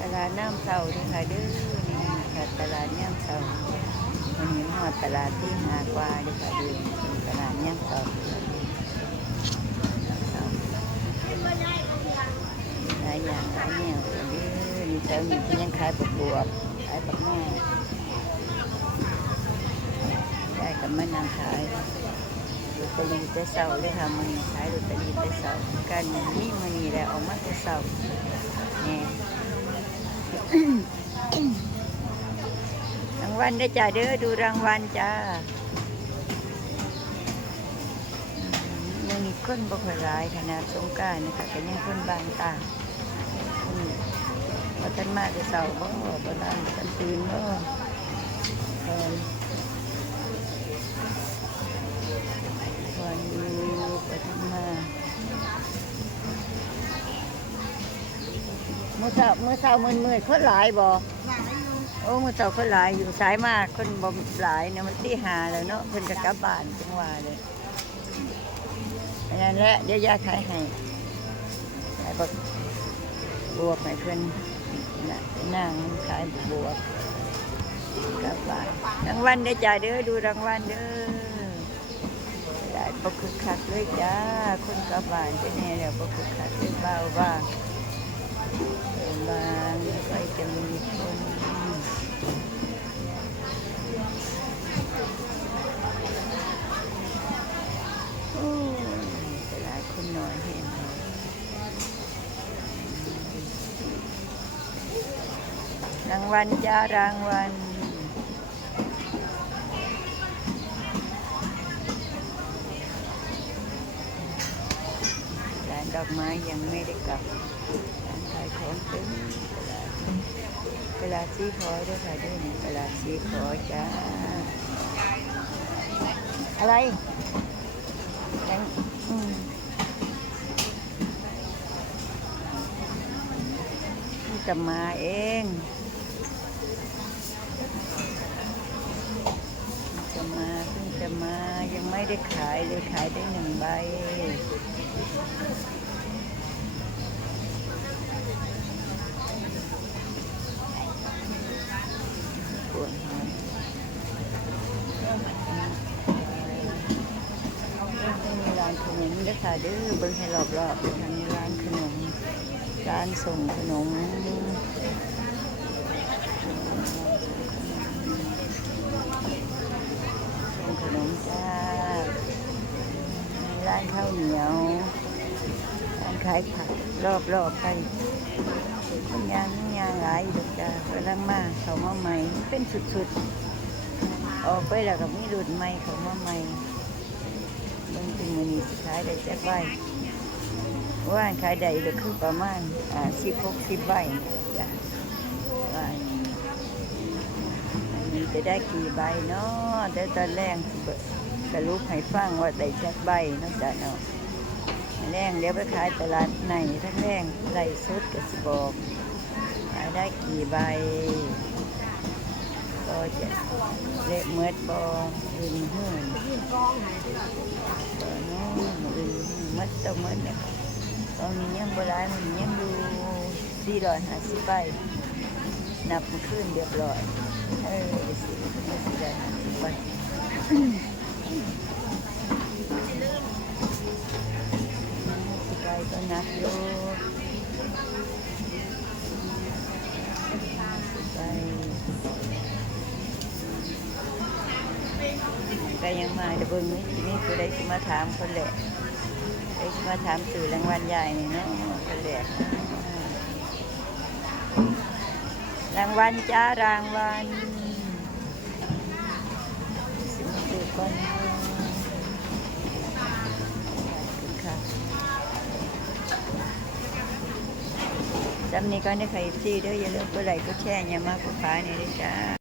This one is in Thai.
ตลาดน้ำเสาด้วยค่ะเด้อนี่ค่ะตลาดน้ำเสาวันนี้มาตลาดที่หากว่าด้วยค่ะเด้อตลาดน้ำเสาน้ำเสาหลายอย่างหลายแนวค่ะเด้อนี่เจ้านี่เพิ่ยังขายปักบวบขายปักแม่ได้กับมะนางขายลอตเตอรี่แต่เสาเลยค่ะมันขายลอตเตอรี่แต่เสากันนี่มันนี่แหละออกมาแต่เสาเนี่ย รางวัลได้จ้าเด้อดูรางวัลจ้ายังมีคนบ่ค่อยร้ายขนาดสงการนะคะแต่ยังคนบางตาอืมว่าท่านมาจะเสาร์บ่บ่ได้ท่านตื่นบ่ มื่อเช้าเมื่อเช้ามืนมืดคนหลายบ่หลายอยู่โอ้มื่อเสาคนหลายอยู่สายมากคนบ่หลายเนี่ยมันตีหาแล้วเนาะเพิ่นจะกลับบ้านจังหวะเลยอันนั้นแหละเดี๋ยวยาขายให้ขายบักบวบให้เพิ่นน่ะนั่งขายบวบกลับบ้านรางวัลได้จ้าเด้อดูรางวัลเด้อได้บ่คึกคักเลยจ้าคนกลับบ้านจะแน่แล้วบ่คึกคักเลยเบาบ้าง บางไม่ค่อยจะมีคนโอ้ยแต่หลายคนหน่อยเห็นรางวัลจ้ารางวัลดอกไม้ยังไม่ได้กลับ ของเต็มตลาดตลาซีคอยด้วยค่ะด้วยนี่ตลาดซีคอยจ้า อะไรยังอืมจะมาเองจะมาเพิ่งจะมายังไม่ได้ขายเลยขายได้หนึ่งใบ ปวดหัวมีร้านขนมด้วย ค่ะเด้อเบิ่งให้รอบๆด้วยค่ะมีร้านขนม ร้านส่งขนมส่งขนมจ้าร้านข้าวเหนียวร้านขายผักรอบๆไปมันยางมันยางหลายอยู่ดอกจ้ากำลังมาเขามาใหม่เป็นสุดๆออกไปแล้วก็มีรุ่นใหม่เขามาใหม่เบิ่งถึงมัน ขายได้จักใบว่านขายได้ก็คือประมาณอ่าสิบหกสิบใบจ้ะว่านอันนี้จะได้กี่ใบเนาะแต่ตอนแรกสิเบิดสรุปให้ฟังว่าได้จักใบเนาะจ้ะเนาะแรงเดี๋ยวไปขายตลาดไหนทั้งแรงไล่สุดก็สิบอกขายได้กี่ใบ ก็จะเละเมือดบออื่นหื่นยื่นกองไหนที่ละบอน้องอื่นมัดต้อมัดเนี่ยตอนนี้ยังโบราณมันยังดูสี่ร้อยห้าสิบใบนับมาขึ้นเรียบร้อยเออสี่ร้อยห้าสิบใบ ก็ยังมาเดี๋ยวเบิ่งนี่ทีนี้คือได้สิมาถามคนแหละได้สิมาถามสื่อรางวัลใหญ่นี่เนาะคนแหละรางวัลจ้ารางวัลสิมาสื่อก่อนค่ะจำนี้ก็ได้ใครซีเด้ออย่าลืมกดไลค์กดแชร์อย่ามากดฟ้านี่ด้วยจ้า